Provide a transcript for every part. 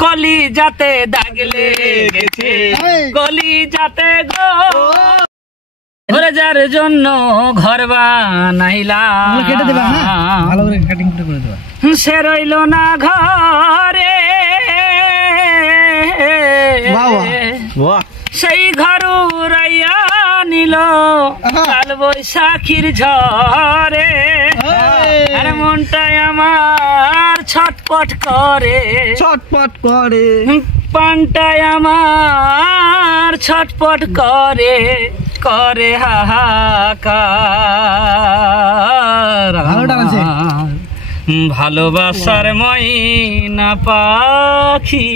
কলি যাতে দাগ লেগেছে কলি যাতে গো ঘরে যার জন্য ঘর বানাইলাম সে রইল না ঘরে সেই ঘর উড়াইয়া নিল কাল বৈশাখীর ঝড়ে আর মনটাই আমার ছটপট করে পানটাই আমার ছটপট করে করে হাহাকার ভালোবাসার ময়না পাখি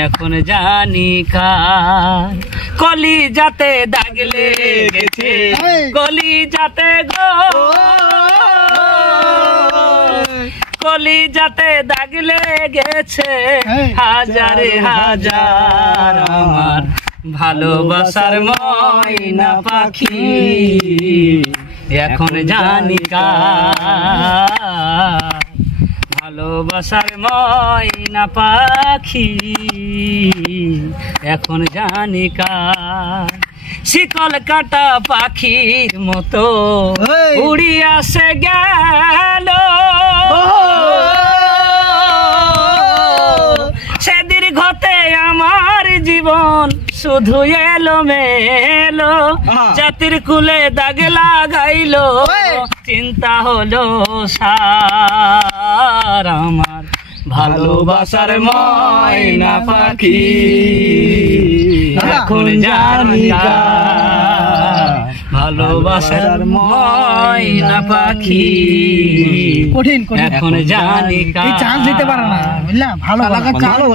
এখন জানি কার কলি যাতে দাগ লেগেছে কলি যাতে গো কলি যাতে দাগ লেগেছে হাজারে হাজার আমার ভালোবাসার ময়না পাখি এখন জানি কার ভালোবাসার ময়না পাখি এখন জানি কার শিকল কাটা পাখির মতো উড়িয়া সে গেল সে দীর্ঘতে আমার জীবন শুধু এলো মেলো জাতির কুলে দাগ লাগাইলো চিন্তা হলো সার আমার ভালোবাসার ময়না পাখি এখন জানি কার ভালোবাসার ময়না পাখি এখন জানি কার চান্স দিতে পারে না বুঝলা ভালো